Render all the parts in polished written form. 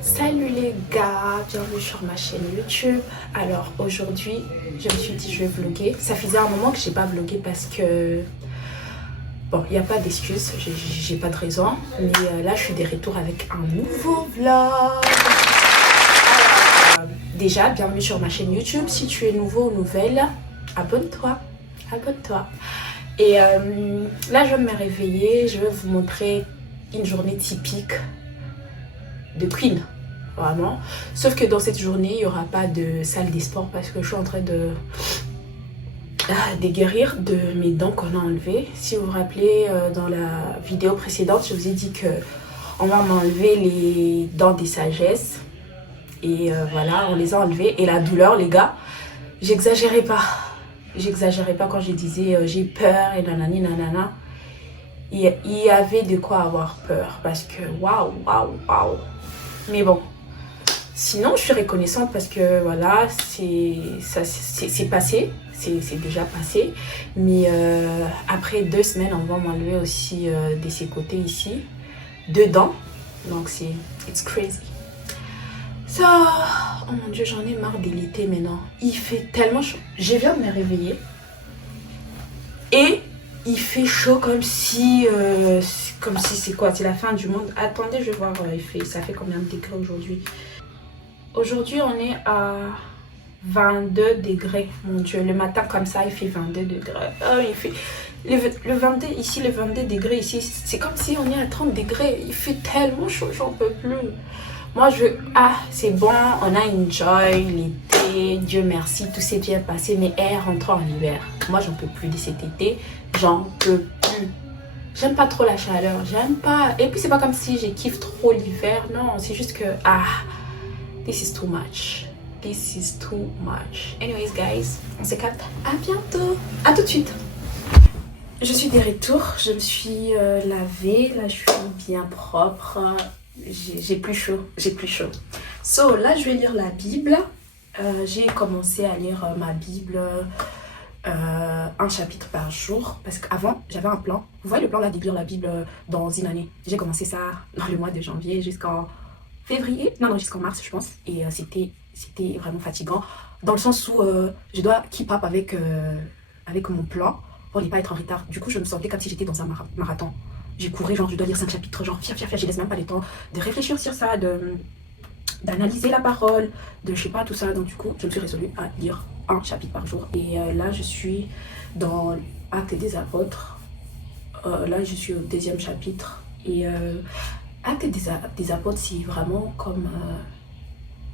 Salut les gars, bienvenue sur ma chaîne YouTube. Alors aujourd'hui, je me suis dit je vais vlogger. Ça faisait un moment que j'ai pas vlogué parce que bon, il n'y a pas d'excuse, j'ai pas de raison. Mais là, je suis de retour avec un nouveau vlog. Alors, déjà, bienvenue sur ma chaîne YouTube. Si tu es nouveau ou nouvelle, abonne-toi, abonne-toi. Et là, je vais me réveiller. Je vais vous montrer une journée typique de Queen. Vraiment. Sauf que dans cette journée, il n'y aura pas de salle des sports parce que je suis en train de guérir de mes dents qu'on a enlevées. Si vous vous rappelez, dans la vidéo précédente, je vous ai dit que on va m'enlever les dents des sagesses. Et voilà, on les a enlevées. Et la douleur, les gars, j'exagérais pas. J'exagérais pas quand je disais j'ai peur et nanani nanana. Il y avait de quoi avoir peur parce que waouh. Mais bon, sinon je suis reconnaissante parce que voilà, c'est passé, c'est déjà passé. Mais après 2 semaines, on va m'enlever aussi de ces côtés ici, 2 dents. Donc it's crazy. So, oh mon dieu, j'en ai marre de l'été maintenant. Il fait tellement chaud. Je viens de me réveiller et il fait chaud comme si c'est quoi, c'est la fin du monde. Attendez, je vais voir, ça fait combien de degrés aujourd'hui. Aujourd'hui, on est à 22 degrés. Mon dieu, le matin comme ça, il fait 22 degrés. Oh, il fait le 22 ici, le 22 degrés ici, c'est comme si on est à 30 degrés. Il fait tellement chaud, j'en peux plus. Moi, c'est bon, on a enjoy l'été, Dieu merci, tout s'est bien passé, mais rentre en hiver. Moi, j'en peux plus de cet été, j'en peux plus. J'aime pas trop la chaleur, j'aime pas. Et puis, c'est pas comme si je kiffe trop l'hiver, non, c'est juste que, this is too much. This is too much. Anyways, guys, on se capte. À bientôt. À tout de suite. Je suis de retour, je me suis lavée, là, je suis bien propre. J'ai plus chaud, So là je vais lire la Bible. J'ai commencé à lire ma Bible un chapitre par jour parce qu'avant j'avais un plan. Vous voyez le plan là de lire la Bible dans une année. J'ai commencé ça dans le mois de janvier jusqu'en février, non jusqu'en mars je pense. Et c'était vraiment fatigant dans le sens où je dois keep up avec mon plan pour ne pas être en retard. Du coup je me sentais comme si j'étais dans un marathon. J'ai couru, genre je dois lire 5 chapitres, genre je laisse même pas le temps de réfléchir sur ça, d'analyser la parole, de je sais pas tout ça. Donc du coup, je me suis résolue à lire un chapitre par jour. Et là, je suis dans Actes des Apôtres. Là, je suis au 2e chapitre. Et Actes des Apôtres, c'est vraiment comme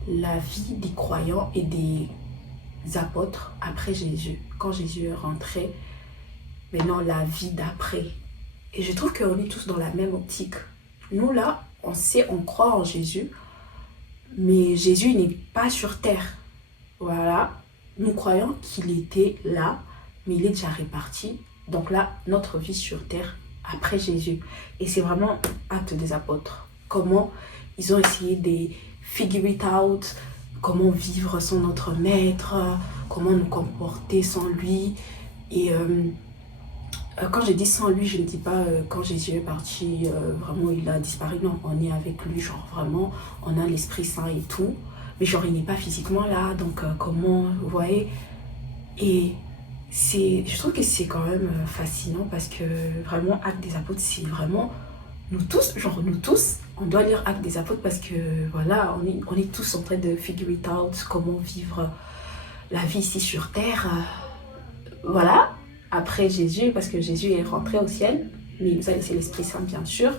la vie des croyants et des apôtres après Jésus. Quand Jésus est rentré, maintenant la vie d'après. Et je trouve qu'on est tous dans la même optique. Nous là, on croit en Jésus, mais Jésus n'est pas sur terre. Voilà, nous croyons qu'il était là, mais il est déjà réparti. Donc là, notre vie sur terre après Jésus. Et c'est vraiment Acte des Apôtres. Comment ils ont essayé de figure it out, comment vivre sans notre maître, comment nous comporter sans lui. Et quand je dis sans lui, je ne dis pas quand Jésus est parti, vraiment il a disparu. Non, on est avec lui, genre vraiment, on a l'Esprit Saint et tout. Mais genre il n'est pas physiquement là, donc comment, vous voyez. Et je trouve que c'est quand même fascinant parce que vraiment, Actes des Apôtres, c'est vraiment nous tous, on doit lire Actes des Apôtres parce que voilà, on est tous en train de figure it out, comment vivre la vie ici sur terre. Voilà, après Jésus, parce que Jésus est rentré au ciel, mais il nous a laissé l'Esprit Saint bien sûr.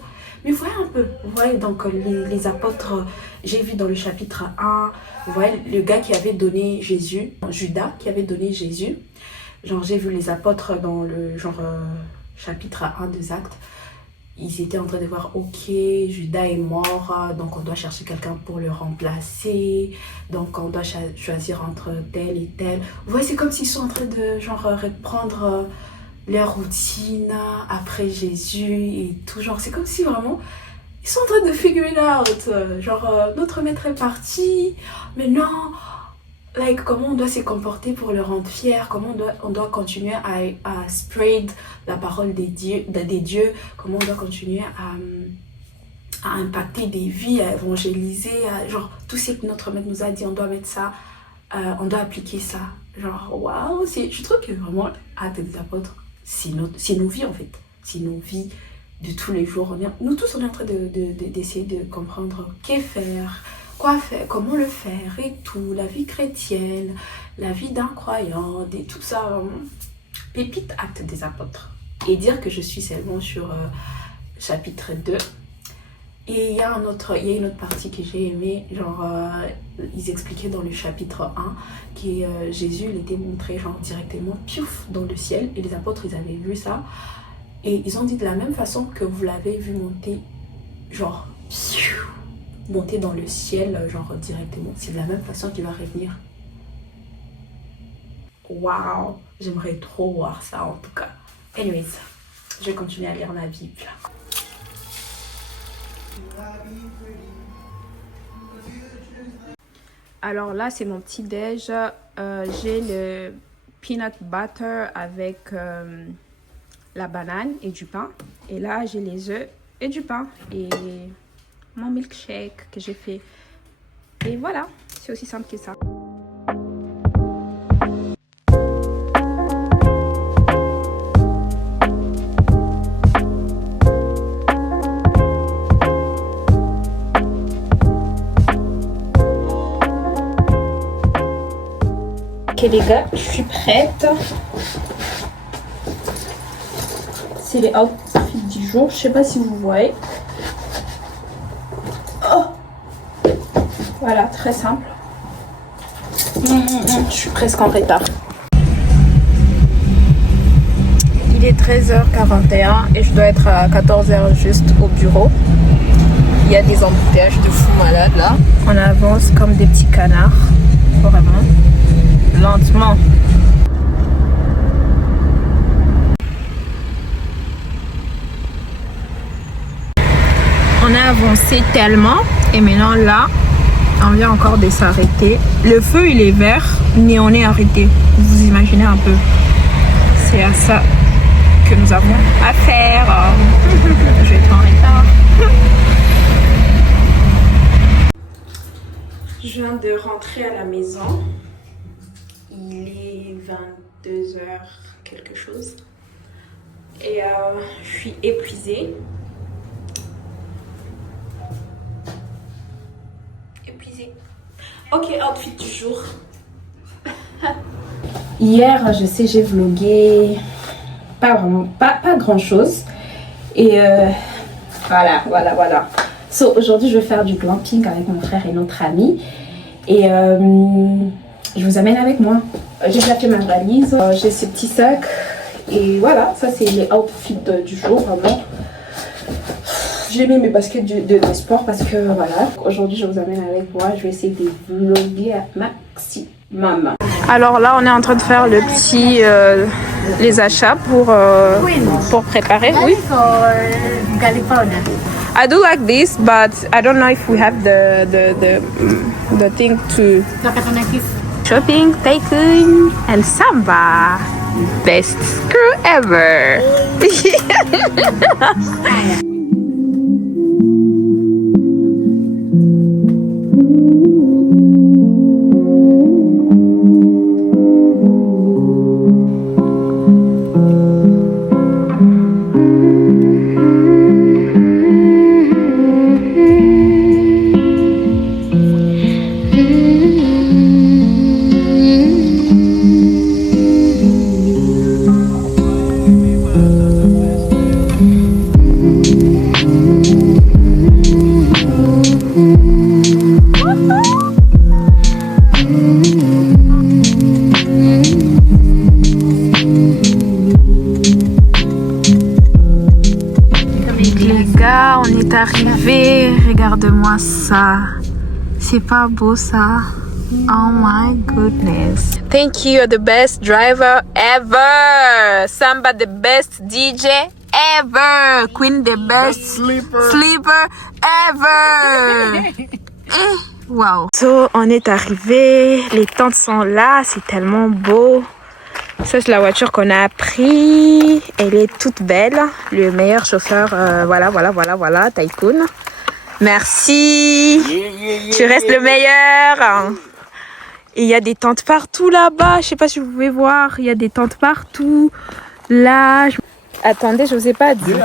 Mais vous voyez un peu, vous voyez donc les apôtres, j'ai vu dans le chapitre 1, vous voyez le gars qui avait donné Jésus, Judas qui avait donné Jésus. Genre j'ai vu les apôtres dans le chapitre 1 des Actes. Ils étaient en train de voir, ok, Judas est mort, donc on doit chercher quelqu'un pour le remplacer. Donc on doit choisir entre tel et tel. Vous voyez, c'est comme s'ils sont en train de reprendre leur routine après Jésus et tout. Genre, c'est comme si vraiment, ils sont en train de figure it out. Notre maître est parti, mais non. Comment on doit se comporter pour le rendre fier, comment on doit continuer à spread la parole des dieux, comment on doit continuer à impacter des vies, à évangéliser, tout ce que notre maître nous a dit, on doit mettre ça, on doit appliquer ça. Waouh, je trouve que vraiment, Actes des Apôtres, c'est nos vies en fait, c'est nos vies de tous les jours. Nous tous, on est en train d'essayer de comprendre qu'est faire, quoi faire, comment le faire et tout, la vie chrétienne, la vie d'un croyant, et tout ça, pépite Actes des Apôtres. Et dire que je suis seulement sur chapitre 2. Et il y a une autre partie que j'ai aimée, ils expliquaient dans le chapitre 1 que Jésus, il était montré directement, piouf, dans le ciel, et les apôtres, ils avaient vu ça, et ils ont dit de la même façon que vous l'avez vu monter, piouf, monter dans le ciel, directement. C'est de la même façon qu'il va revenir. Waouh, j'aimerais trop voir ça en tout cas. Anyways, je vais continuer à lire ma Bible. Alors là, c'est mon petit déj. J'ai le peanut butter avec la banane et du pain. Et là, j'ai les œufs et du pain. Et mon milkshake que j'ai fait. Et voilà, c'est aussi simple que ça. Ok les gars, je suis prête. C'est les outfits du jour. Je sais pas si vous voyez. Oh, voilà, très simple. Je suis presque en retard. Il est 13h41 et je dois être à 14h juste au bureau. Il y a des embouteillages de fou malade là. On avance comme des petits canards. Vraiment. Lentement. On a avancé tellement et maintenant là, on vient encore de s'arrêter. Le feu il est vert, mais on est arrêté. Vous imaginez un peu. C'est à ça que nous avons à faire. Je vais être en retard. Je viens de rentrer à la maison. Il est 22h quelque chose. Et je suis épuisée. Ok, outfit du jour. Hier, je sais, j'ai vlogué pas grand chose. Et voilà. So, aujourd'hui, je vais faire du glamping avec mon frère et notre ami. Et je vous amène avec moi. J'ai déjà fait ma valise. J'ai ce petit sac. Et voilà, ça c'est les outfits du jour, vraiment. J'ai mis mes baskets de sport parce que voilà. Aujourd'hui, je vous amène avec moi. Je vais essayer de vlogger à maximum. Alors là, on est en train de faire les achats pour préparer. Oui. Garlic powder. I do like this, but I don't know if we have the thing to shopping, tycoon, and samba. Best screw ever. Regarde-moi ça. C'est pas beau ça. Oh my goodness. Thank you, you're the best driver ever. Samba the best DJ ever. Queen the best sleeper ever. Wow. So, on est arrivé. Les tentes sont là. C'est tellement beau. Ça, c'est la voiture qu'on a pris. Elle est toute belle. Le meilleur chauffeur, voilà, Tycoon. Merci. Tu restes le meilleur. Et il y a des tentes partout là-bas. Je sais pas si vous pouvez voir. Il y a des tentes partout. Là. Attendez, je vous ai pas dit.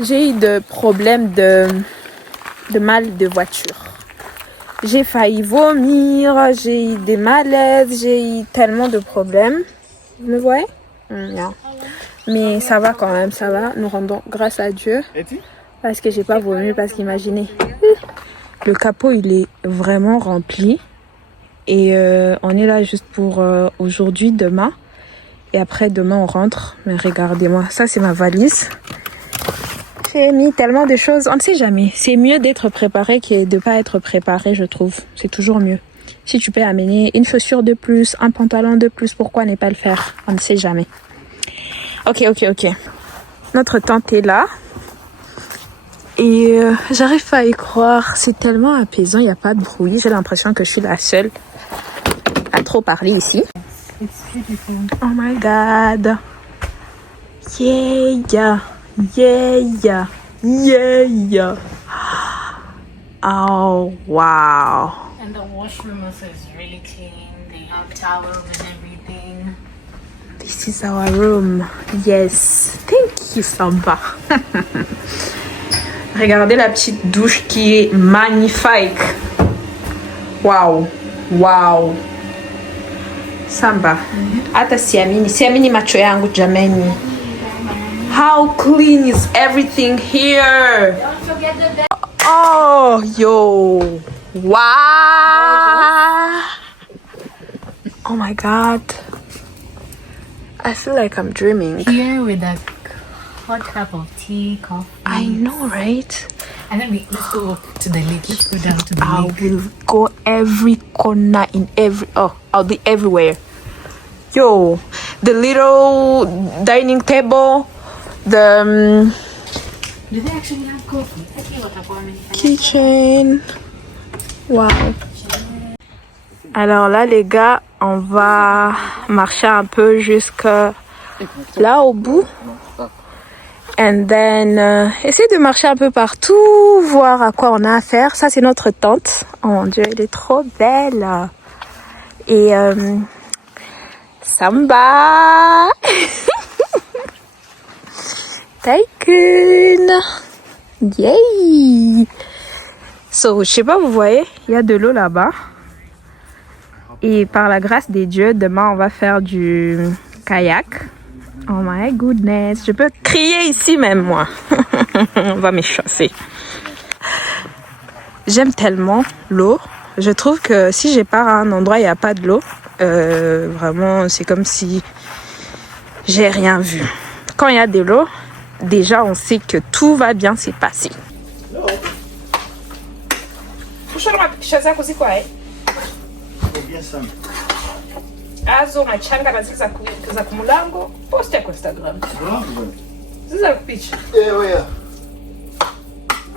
J'ai eu de problèmes de mal de voiture. J'ai failli vomir, j'ai eu des malaises, j'ai eu tellement de problèmes. Vous me voyez? Non. Mais ça va quand même, ça va. Nous rendons grâce à Dieu. Parce que j'ai pas vomi, parce qu'imaginez. Le capot, il est vraiment rempli. Et on est là juste pour aujourd'hui, demain. Et après, demain, on rentre. Mais regardez-moi, ça, c'est ma valise. J'ai mis tellement de choses, on ne sait jamais. C'est mieux d'être préparé que de ne pas être préparé, je trouve. C'est toujours mieux. Si tu peux amener une chaussure de plus, un pantalon de plus, pourquoi ne pas le faire? On ne sait jamais. Ok. Notre tente est là. Et j'arrive pas à y croire. C'est tellement apaisant, il n'y a pas de bruit. J'ai l'impression que je suis la seule à trop parler ici. Oh my God. Yeah. Oh, wow. And the washroom also is really clean. They have towels and everything. This is our room. Yes. Thank you, Samba. Regardez la petite douche qui est magnifique. Wow. Samba. Hata siamini macho yangu jamani. How clean is everything here? Don't forget the bed. Oh, yo. Wow. Oh my God. I feel like I'm dreaming. Here with a hot cup of tea, coffee. I know, right? And then let's go to the lake. Let's go down to the I lake. will go every corner in every... Oh, I'll be everywhere. Yo, the little dining table, the Do they actually have coffee? kitchen. Wow. Alors là, les gars, on va marcher un peu jusqu'à là au bout. And then, essayer de marcher un peu partout, voir à quoi on a affaire. Ça, c'est notre tente. Oh mon Dieu, elle est trop belle. Et Samba. Tycoon. Yay. So, je sais pas, vous voyez, il y a de l'eau là-bas. Et par la grâce des dieux, demain, on va faire du kayak. Oh my goodness. Je peux crier ici même, moi. On va m'échasser. J'aime tellement l'eau. Je trouve que si je pars à un endroit où il n'y a pas de l'eau, vraiment, c'est comme si j'ai rien vu. Quand il y a de l'eau, déjà, on sait que tout va bien se passer. Azo machanga na za kumulango post kwa Instagram. Ziza kupicha.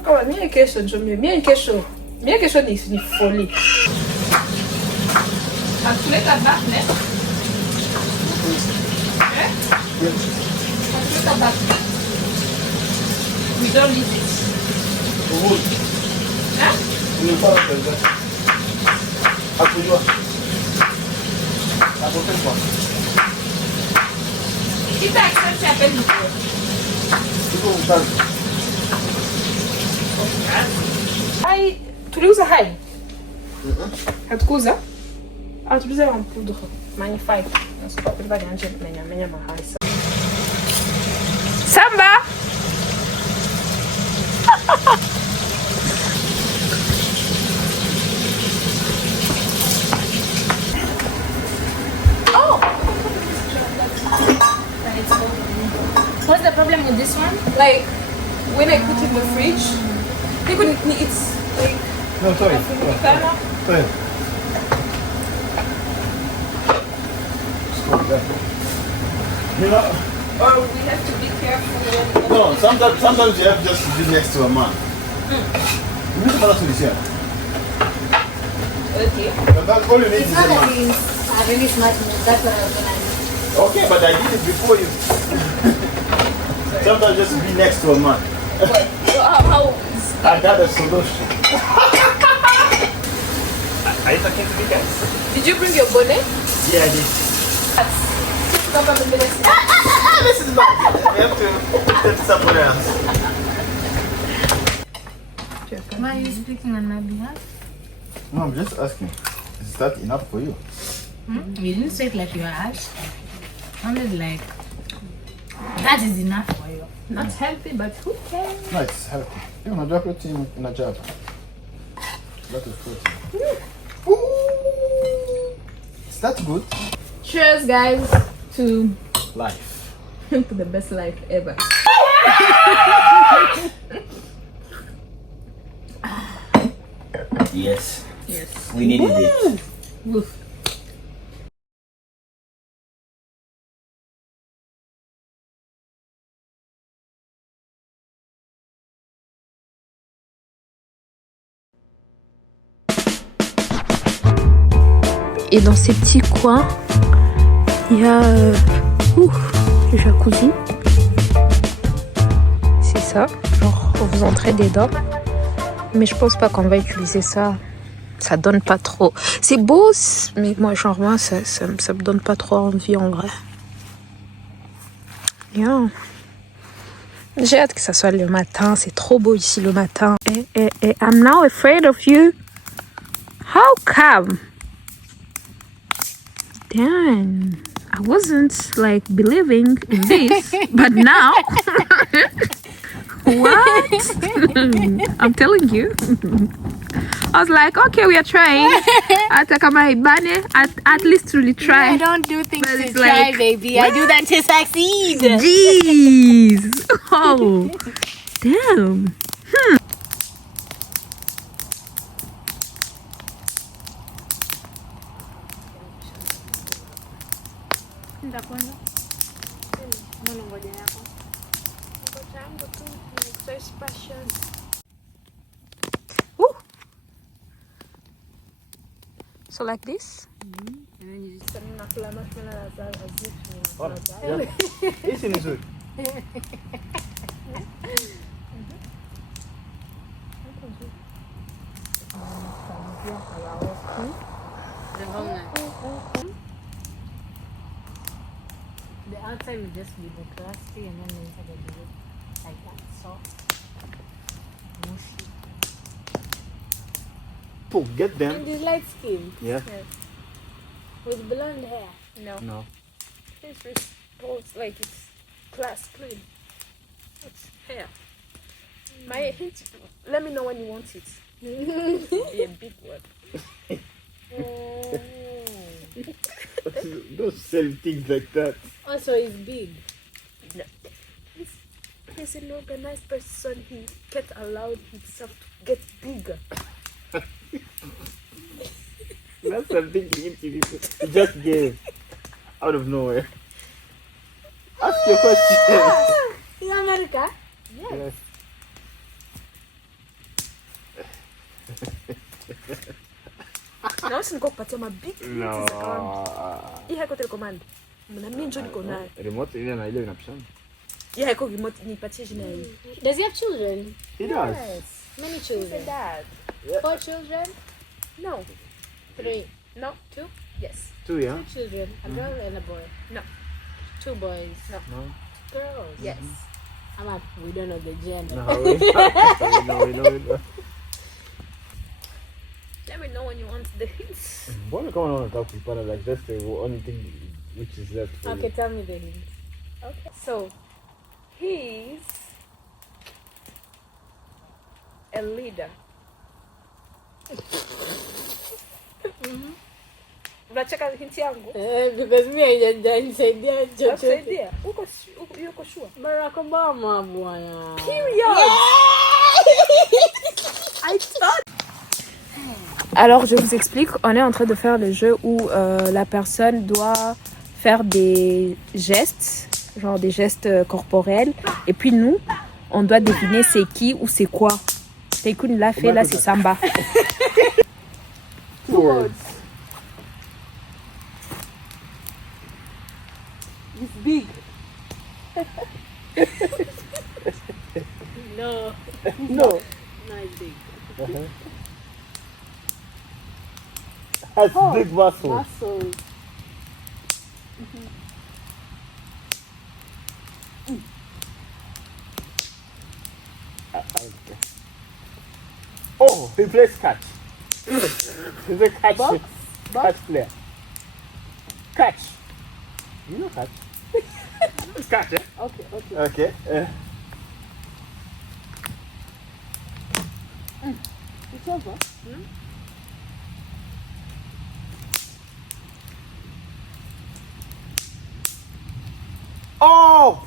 Kama mie kesho ndio mie kesho ni folie. Atuleta batne. Atuleta batne. We don't need it. Hein? On ne pas faire ça. Appuie-moi. La prochaine fois. Qui t'a accepté à peine nous? C'est bon, ça. Hai, tuliuza hai? Hatukuza? Ah, tuliuza en poudre. Magnifique. On se peut pas gagner menya mahali. Samba! What's the problem with this one? Like when I put in the fridge, It's like No, sorry. Nutella. Sorry. You know, Or we have to be careful. no, sometimes you have just to be next to a man. You need to balance with yourself. Okay. But that's all you need It's is not a that man. it's a really smart move. That's what I was gonna do. Okay, but I did it before you. Sometimes just be next to a man. So how I got a solution. Are you talking to me guys? did you bring your bonnet? Yeah, I did. This is not. We have to get somewhere else. Why are you speaking on my behalf? No, I'm just asking. Is that enough for you? You didn't say it like you asked. Sounded like that is enough for you. Not healthy, but who cares? No, it's healthy. You know, drop protein in a jar. That is protein. Ooh. Is that good? Cheers, guys, to Life. the best life ever. Yes. Yes. We needed it. Woof. Et dans ces petits coins, il y a le jacuzzi. C'est ça, genre vous entrez dedans. Mais je pense pas qu'on va utiliser ça. Ça donne pas trop. C'est beau, mais moi genre moi ça me donne pas trop envie en vrai. Yeah. J'ai hâte que ça soit le matin. C'est trop beau ici le matin. I'm now afraid of you. How come? Damn, I wasn't like believing in this, but now, what? I'm telling you. I was like, okay, we are trying. At least really try. I don't do things But to it's try, like, baby. I do them to succeed. Jeez. Oh, damn. Ooh. So like this? Hii si nzuri. The outside will just be the crusty and then the inside will be like that soft, mushy. People get them. And this light skin Yeah. with blonde hair. No. It's response like it's class clean. It's hair. My hint. Let me know when you want it. Be a big word. Don't sell things like that. Also, it's big. He's an organized person. He can't allow himself to get bigger. That's something you just gave out of nowhere. Ask your question. In America? Yes. Na usi nikupatia big No. hii haiko telecommand. Mna mimi ndio niko nayo. Remote ile na ile inapishana. Hii haiko remote nipatie jina hii. Does he have children? He does. Yes. Many children. Dad. 4 children? No. 3. No. 2? Yes. 2, yeah? 2 children. A girl and a boy. No. 2 boys. No. Girls. Yes. I'm up. We don't know the gender. No, we know. Let me know when you want the hints. Mbona kama unataka kuipana like that's the only thing which is left for Okay, you. tell me the hint. Okay. So, he's a leader. Unacheka hinti yangu? Because me and Jan said that. Nakusaidia. Uko sure? Barack Obama, bwana. Period. Alors, je vous explique. On est en train de faire le jeu où la personne doit faire des gestes, genre des gestes corporels. Et puis nous, on doit deviner c'est qui ou c'est quoi. Taekun l'a fait, là c'est Samba. 2 words. It's big. No. No. No, it's big. Has big muscle. Muscles. Oh, he plays catch. He's a catch. Catch player. Catch. You know catch. It's catch, eh? Okay. Okay. It's over. Oh!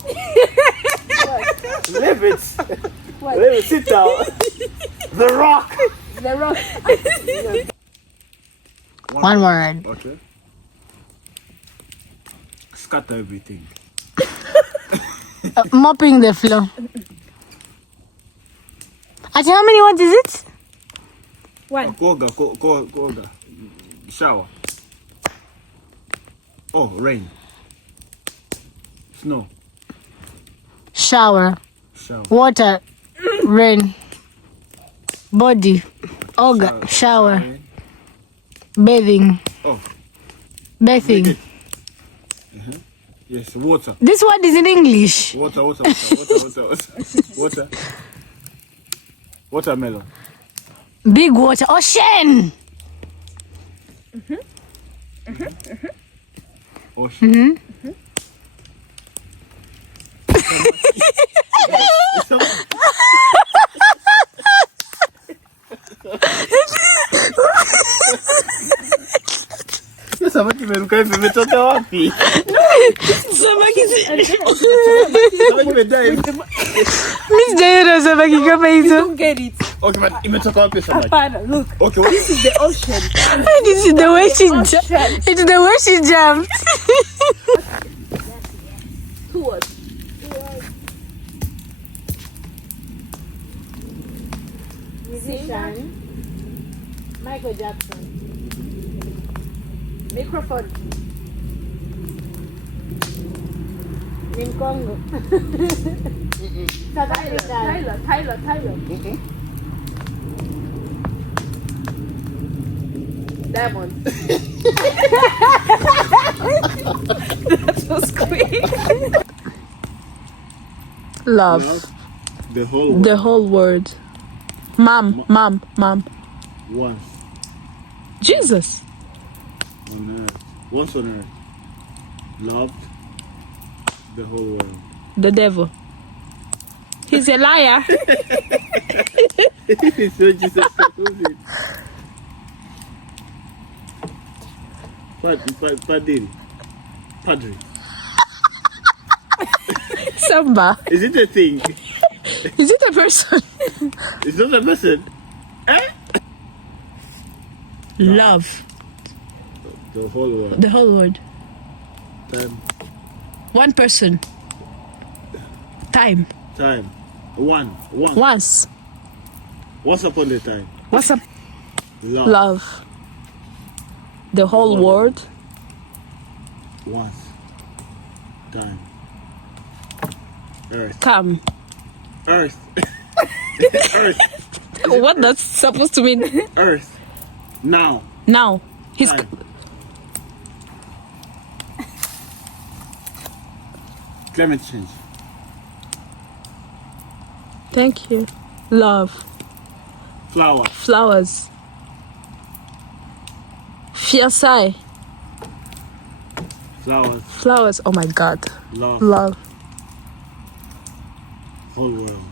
Leave it. Leave it. Sit down. The Rock. The rock. One word. Okay. Scatter everything. Mopping the floor. Ati, how many words is it? Koga. Shower. Oh, rain. Snow. Shower, Shower. water, rain, body, Oga, shower, Rain. bathing, Oh. bathing. Yes, water. This word is in English. Water. Watermelon. Big water, ocean. Ocean. Samaki imeruka hivi imetoka wapi? Samaki Samaki imejaa hivi. Mimi sijaona samaki kama hizo. Don't get it. Okay, but imetoka wapi samaki? Hapana, look. Okay, what is The ocean. This is the way she jumped. It's the way she jumped. 2 words. Musician. Michael Jackson. Microphone. In Congo. South Africa. Tyler. Diamond. That was quick. Love. the whole world The whole word. Mom. once Jesus. on earth. Once on earth. Loved the whole world. The devil. He's a liar. So Jesus who's it? Padre. Samba. Is it a thing? Is it a person? It's not a person. Love. The whole world. The whole word. Time. One person. Time. One. Once. Once upon a time. What's up? Love. The whole world. Once. Time. Earth. Come. Earth. Earth. What that's supposed to mean? Earth. Now. Now. He's Time. Climate change. Thank you. Love. Flower. Flowers. Fiancé. Flowers. Flowers. Oh my God. Love. Love. Whole world.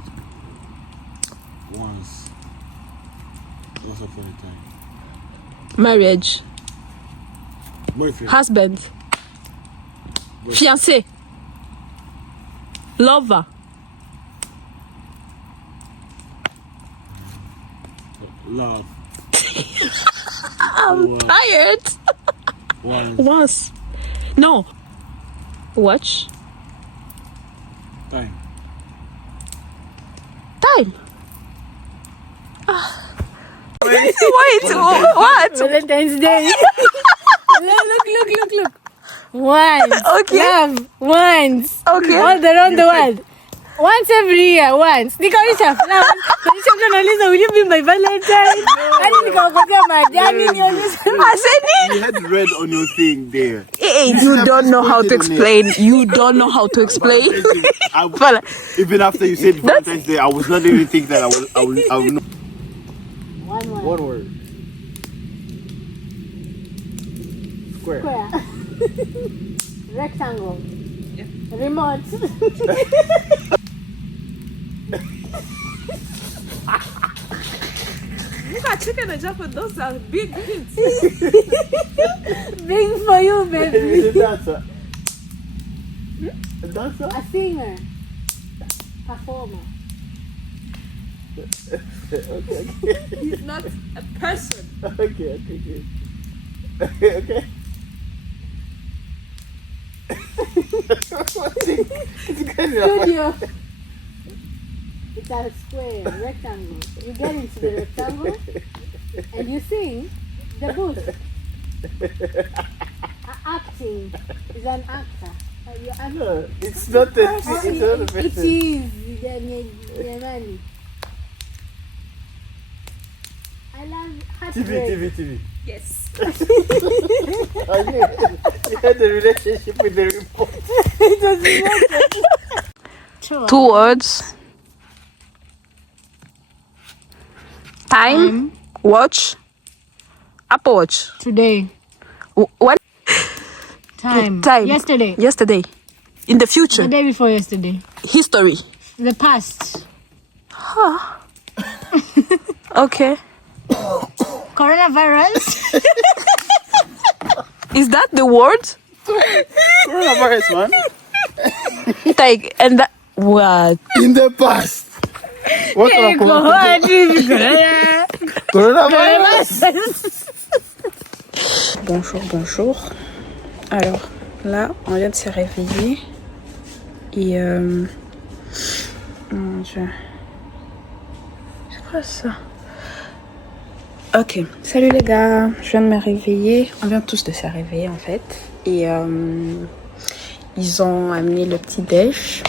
Once. Once upon a time. Marriage. Boyfriend. Husband. Fiancé. Lover. Love. I'm tired. Once. No. Watch. Time. Time. Wait, what? Valentine's Day. Look. Once. Okay. Love. Once. Okay. All around the world. Once every year, once. Nikaonyesha flower. Kanisha mtu anauliza, will you be my Valentine? Hadi nikawapatia majani nionyeshe. You had red on your thing there. You don't know how to explain. You don't know how to explain. Even after you said Valentine's Day, I was not even thinking that I would know. One word. One word. Square. Square. Rectangle. Remote. Chicken and Jaffa, those are big hints. Big for you, baby. He's a dancer. A dancer? A singer. Performer. Okay. He's not a person. Okay. It's good enough. Studio. It's a square, rectangle. You get into the rectangle and you sing the booth. Acting is an actor. No, it's not a It person. is. Jamani. I love heartbreak. TV. Yes. I knew you had a relationship with the remote. It was 2 words. Time. Watch. Apple Watch. Today. When? Time. Time. Yesterday. In the future. The day before yesterday. History. The past. Okay. Coronavirus. Is that the word? Coronavirus, man. Like, and that. What? In the past. What kind of coronavirus? Bonjour. Alors, là, on vient de se réveiller. Et mon Dieu. C'est quoi ça? Ok, salut les gars, je viens de me réveiller. On vient tous de se réveiller en fait. Et ils ont amené le petit déj.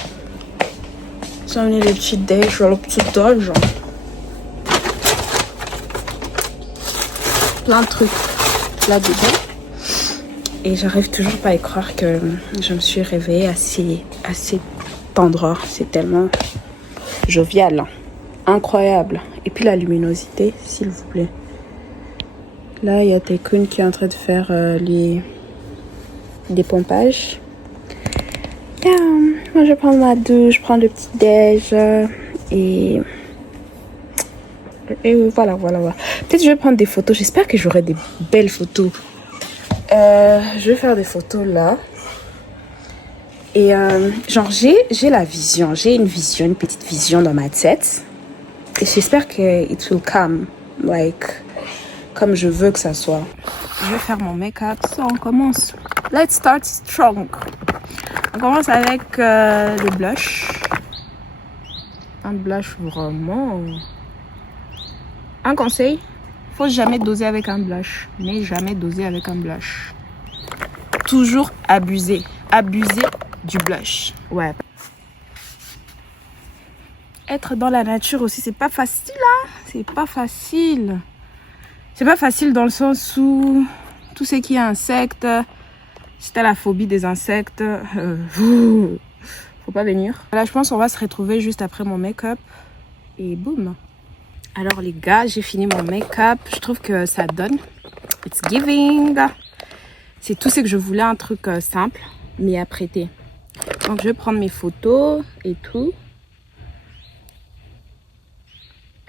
Genre le petit déj. Plein de trucs là-dedans. Et j'arrive toujours pas à y croire que je me suis réveillée à cet endroit. C'est tellement jovial. Incroyable. Et puis la luminosité, s'il vous plaît. Là, il y a Taekun qui est en train de faire des pompages. Moi, je prends ma douche, je prends le petit déj et voilà. Peut-être je vais prendre des photos. J'espère que j'aurai des belles photos. Je vais faire des photos là. Et genre, j'ai la vision. J'ai une petite vision dans ma tête. Et j'espère que it will come, like, comme je veux que ça soit. Je vais faire mon make-up. So, on commence. Let's start strong. On commence avec le blush. Un blush vraiment. Un conseil, faut jamais doser avec un blush. Mais jamais doser avec un blush. Toujours abuser. Abuser du blush. Ouais. Être dans la nature aussi, c'est pas facile, hein. C'est pas facile. C'est pas facile dans le sens où tout ce qui est insectes, si t'as la phobie des insectes, faut pas venir. Là, je pense qu'on va se retrouver juste après mon make-up. Et boum. Alors les gars, j'ai fini mon make-up. Je trouve que ça donne. It's giving. C'est tout ce que je voulais, un truc simple, mais apprêté. Donc je vais prendre mes photos et tout.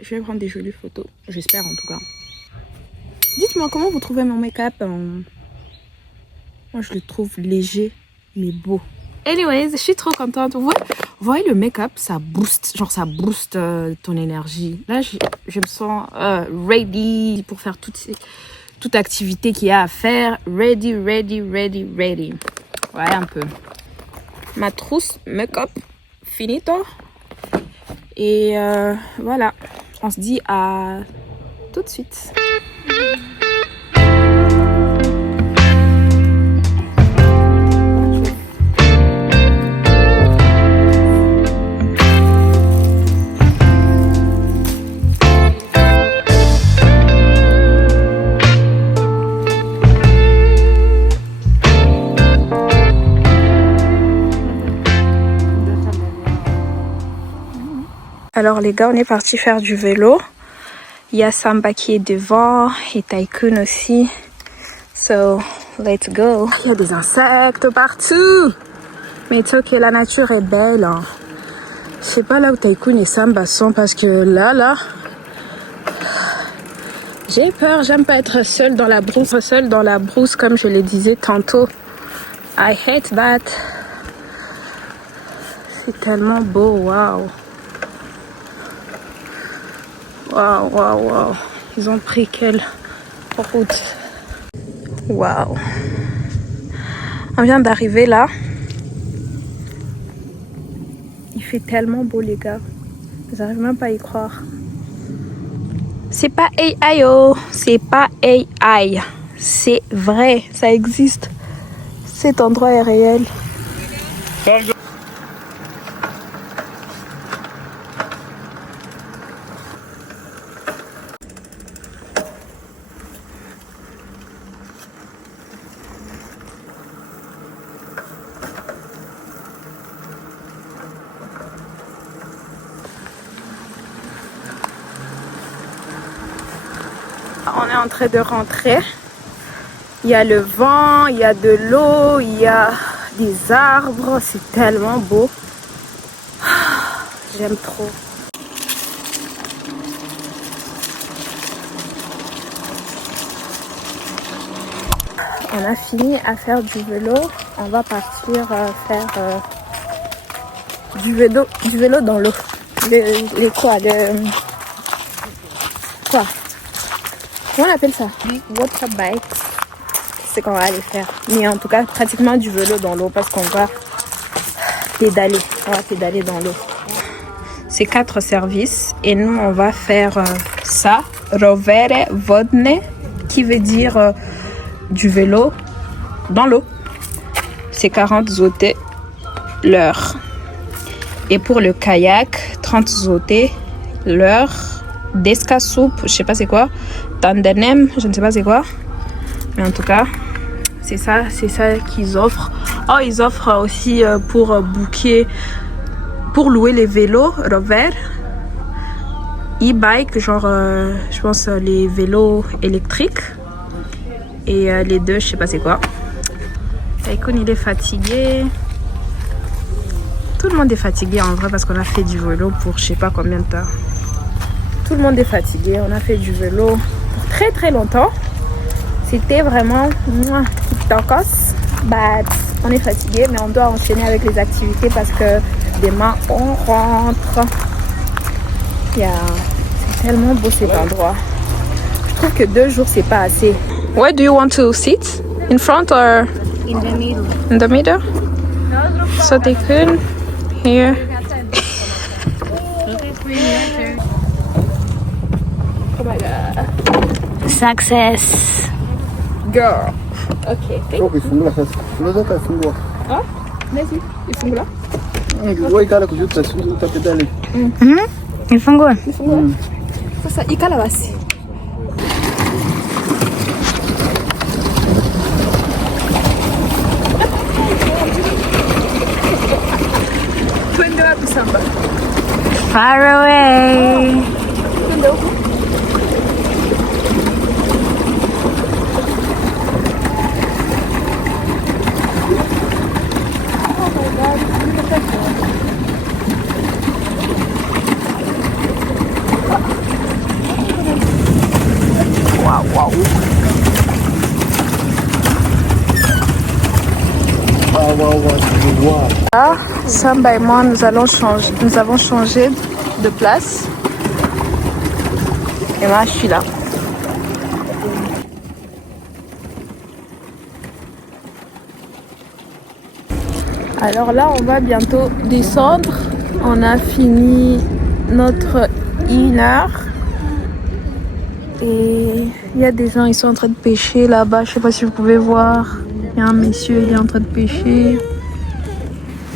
Je vais prendre des jolies photos. J'espère en tout cas. Dites-moi comment vous trouvez mon make-up. Moi je le trouve léger mais beau. Anyways, je suis trop contente. Vous voyez, le make-up, ça booste, genre ça booste ton énergie. Là, je me sens ready pour faire toute activité qu'il y a à faire. Ready. Ouais, un peu. Ma trousse make-up, finito. Et voilà, on se dit à tout de suite. Alors les gars, on est parti faire du vélo. Il y a Samba qui est devant et Tycoon aussi. So, let's go. Il y a des insectes partout. Mais tu sais que la nature est belle. Hein. Je sais pas là où Tycoon et Samba sont parce que là, j'ai peur. J'aime pas être seule dans la brousse comme je le disais tantôt. I hate that. C'est tellement beau, waouh. Waouh. Ils ont pris quelle route. Waouh. On vient d'arriver là. Il fait tellement beau les gars. J'arrive même pas à y croire. C'est pas AI oh. C'est pas AI. C'est vrai. Ça existe. Cet endroit est réel. On est en train de rentrer. Il y a le vent, il y a de l'eau, il y a des arbres. C'est tellement beau. J'aime trop. On a fini à faire du vélo. On va partir faire du vélo dans l'eau. Quoi? Comment on appelle ça? Water bike. C'est qu'on va aller faire. Mais en tout cas, pratiquement du vélo dans l'eau parce qu'on va pédaler. On va pédaler dans l'eau. C'est 4 services et nous, on va faire ça. Rovere vodne, qui veut dire du vélo dans l'eau. C'est 40 zloty l'heure. Et pour le kayak, 30 zloty l'heure. Deska soup, je sais pas c'est quoi. Tandenem, je ne sais pas c'est quoi. Mais en tout cas, c'est ça qu'ils offrent. Oh, ils offrent aussi pour booker, pour louer les vélos, rover, e-bike, genre, je pense les vélos électriques. Et les deux, je sais pas c'est quoi. Tycoon, il est fatigué. Tout le monde est fatigué en vrai parce qu'on a fait du vélo pour je sais pas combien de temps. Tout le monde est fatigué. On a fait du vélo pour très très longtemps. C'était vraiment tacos. But on est fatigué, mais on doit enchaîner avec les activités parce que demain on rentre. C'est tellement beau cet endroit. Je trouve que 2 jours c'est pas assez. Where do you want to sit? In front or In the middle. in the middle? So they could here. Oh my god. Success. Girl. Okay. Ukifungula sasa. Unaweza kufungua. Ah? Nesi, ifungula. Wewe ikala kujuta utapedale. Ifungua. Sasa ikala basi. Twende wapi Samba? Far away. Twende huko. Wow. Wow. Là, Samba et moi, nous avons changé de place. Et moi, je suis là. Alors là, on va bientôt descendre. On a fini notre heure. Et il y a des gens, ils sont en train de pêcher là-bas. Je sais pas si vous pouvez voir. Il y a un monsieur, il est en train de pêcher.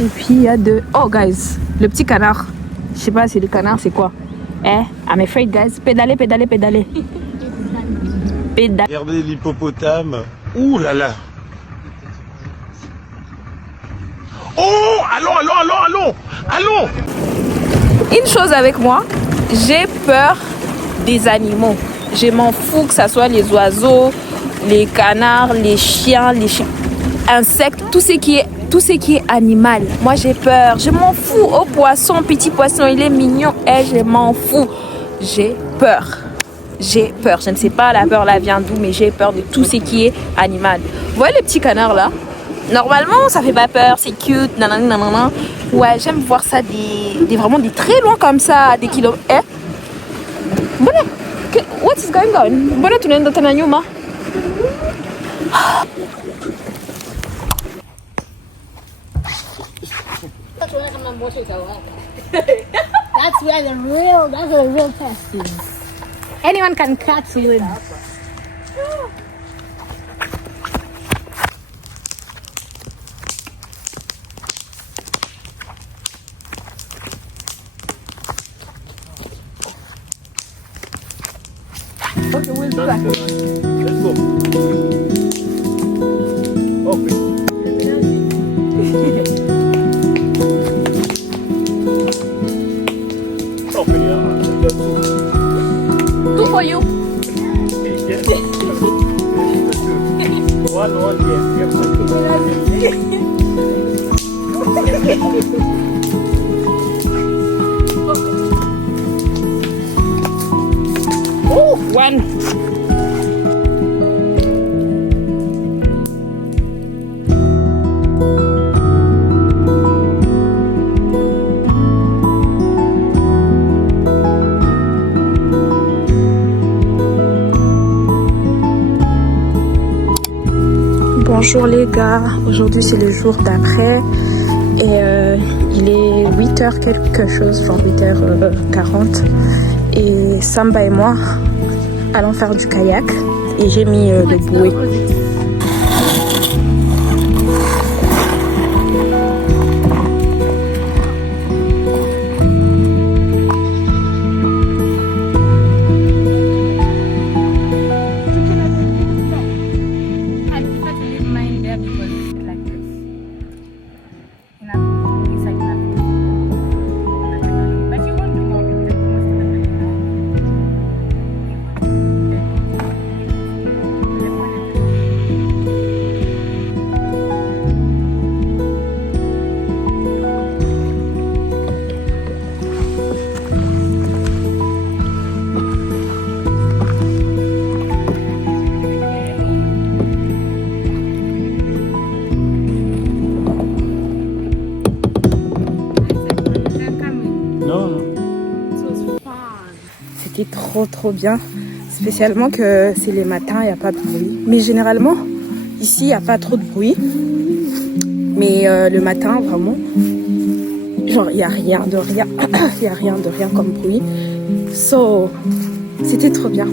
Et puis il y a deux... Oh guys, le petit canard. Je sais pas si le canard c'est quoi. I'm afraid guys. Pédalez. Pédalez. Regardez l'hippopotame. Ouh là là. Oh, allons. Une chose avec moi, j'ai peur des animaux. Je m'en fous que ça soit les oiseaux, les canards, les chiens, insectes, tout ce qui est animal. Moi j'ai peur. Je m'en fous. Au poisson, petit poisson, il est mignon. Je m'en fous. J'ai peur. Je ne sais pas, la peur là vient d'où, mais j'ai peur de tout ce qui est animal. Vous voyez les petits canards là? Normalement, ça fait pas peur, c'est cute, nanana. Ouais, j'aime voir ça vraiment des très loin comme ça, des kilomètres. What is going on? Mbona tunaenda tena nyuma? That's where the real test is. Anyone can catch you. Let's go. Open. Open, yeah. Let's go. Two for you. One, yes. One. Bonjour les gars, aujourd'hui c'est le jour d'après et il est 8h quelque chose, enfin 8h40 et Samba et moi allons faire du kayak et j'ai mis le bouée. C'était trop bien, spécialement que c'est les matins, il n'y a pas de bruit. Mais généralement, ici, il n'y a pas trop de bruit. Mais le matin, vraiment, genre, il n'y a rien de rien. Il n'y a rien de rien comme bruit. So, c'était trop bien.